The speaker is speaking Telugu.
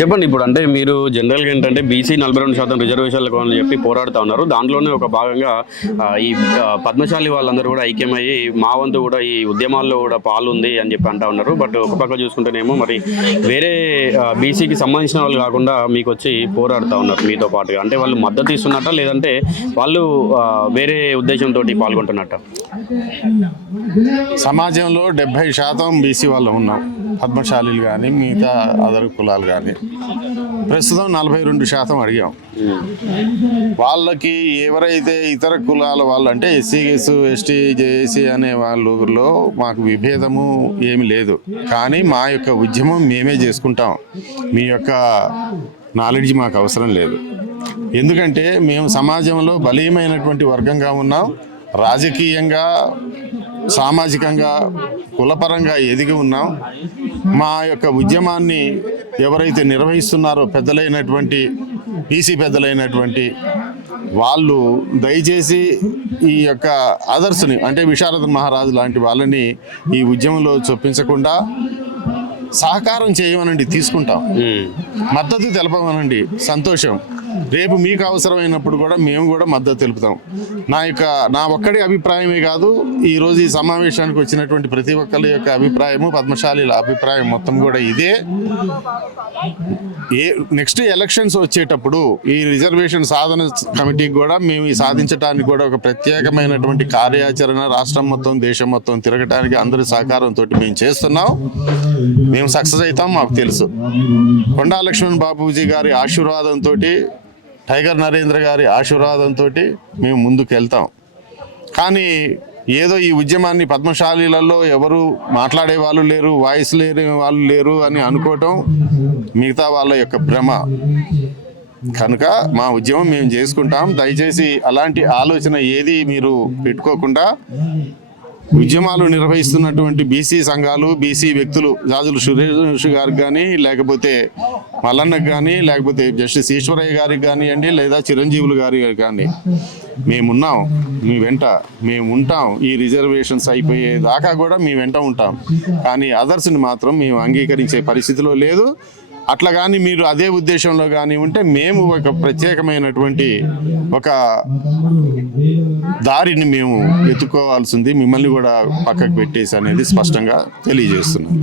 చెప్పండి. ఇప్పుడు అంటే మీరు జనరల్గా ఏంటంటే బీసీ 42% రిజర్వేషన్లకు అని చెప్పి పోరాడుతూ ఉన్నారు. దాంట్లోనే ఒక భాగంగా ఈ పద్మశాలి వాళ్ళందరూ కూడా ఐక్యమయ్యి మా వంతు కూడా ఈ ఉద్యమాల్లో కూడా పాలు ఉంది అని చెప్పి అంటా ఉన్నారు. బట్ ఒక పక్క చూసుకుంటేనేమో మరి వేరే బీసీకి సంబంధించిన వాళ్ళు కాకుండా మీకు వచ్చి పోరాడుతూ ఉన్నారు మీతో పాటుగా. అంటే వాళ్ళు మద్దతు ఇస్తున్నట్ట, లేదంటే వాళ్ళు వేరే ఉద్దేశంతో పాల్గొంటున్నట్ట? సమాజంలో 70% బీసీ వాళ్ళు ఉన్నాం, పద్మశాలీలు కానీ మిగతా అదర్ కులాలు కానీ. ప్రస్తుతం 42% అడిగాం. వాళ్ళకి ఎవరైతే ఇతర కులాల వాళ్ళు అంటే ఎస్సీ ఎస్టీ జేఏసీ అనే వాళ్ళలో మాకు విభేదము ఏమి లేదు, కానీ మా యొక్క ఉద్యమం మేమే చేసుకుంటాం. మీ యొక్క నాలెడ్జ్ మాకు అవసరం లేదు. ఎందుకంటే మేము సమాజంలో బలీయమైనటువంటి వర్గంగా ఉన్నాం. రాజకీయంగా, సామాజికంగా, కులపరంగా ఎదిగి ఉన్నాం. మా యొక్క ఉద్యమాన్ని ఎవరైతే నిర్వహిస్తున్నారో పెద్దలైనటువంటి బీసీ పెద్దలైనటువంటి వాళ్ళు దయచేసి ఈ యొక్క అదర్స్ని అంటే విశారద మహారాజు లాంటి వాళ్ళని ఈ ఉద్యమంలో చొప్పించకుండా సహకారం చేయమనండి, తీసుకుంటాం. మద్దతు తెలపమనండి, సంతోషం. రేపు మీకు అవసరమైనప్పుడు కూడా మేము కూడా మద్దతు తెలుపుతాం. నా ఒక్కడి అభిప్రాయమే కాదు, ఈరోజు ఈ సమావేశానికి వచ్చినటువంటి ప్రతి ఒక్కరి యొక్క అభిప్రాయము, పద్మశాలీల అభిప్రాయం మొత్తం కూడా ఇదే. నెక్స్ట్ ఎలక్షన్స్ వచ్చేటప్పుడు ఈ రిజర్వేషన్ సాధన కమిటీకి కూడా మేము ఈ సాధించడానికి కూడా ఒక ప్రత్యేకమైనటువంటి కార్యాచరణ రాష్ట్రం మొత్తం దేశం మొత్తం తిరగటానికి అందరి సహకారంతో మేము చేస్తున్నాం. మేము సక్సెస్ అవుతాం, మాకు తెలుసు. కొండా లక్ష్మణ్ బాబూజీ గారి ఆశీర్వాదంతో, టైగర్ నరేంద్ర గారి ఆశీర్వాదంతో మేము ముందుకు వెళ్తాం. కానీ ఏదో ఈ ఉద్యమాన్ని పద్మశాలీలలో ఎవరు మాట్లాడే వాళ్ళు లేరు, వాయిస్ లేని వాళ్ళు లేరు అని అనుకోవటం మిగతా వాళ్ళ యొక్క భ్రమ. కనుక మా ఉద్యమం మేము చేసుకుంటాం. దయచేసి అలాంటి ఆలోచన ఏది మీరు పెట్టుకోకుండా ఉద్యమాలు నిర్వహిస్తున్నటువంటి బీసీ సంఘాలు, బీసీ వ్యక్తులు, జాజుల సురేష్ గారికి కానీ, లేకపోతే మల్లన్నకు కానీ, లేకపోతే జస్టిస్ ఈశ్వరయ్య గారికి కానివ్వండి, లేదా చిరంజీవులు గారికి కానీ, మేమున్నాం, మీ వెంట మేము ఉంటాం. ఈ రిజర్వేషన్స్ అయిపోయేదాకా కూడా మీ వెంట ఉంటాం. కానీ అదర్స్ని మాత్రం మేము అంగీకరించే పరిస్థితిలో లేదు. అట్లా కానీ మీరు అదే ఉద్దేశంలో కానీ ఉంటే మేము ఒక ప్రత్యేకమైనటువంటి ఒక దారిని మేము ఎత్తుకోవాల్సింది, మిమ్మల్ని కూడా పక్కకు పెట్టేసి అనేది స్పష్టంగా తెలియజేస్తున్నాం.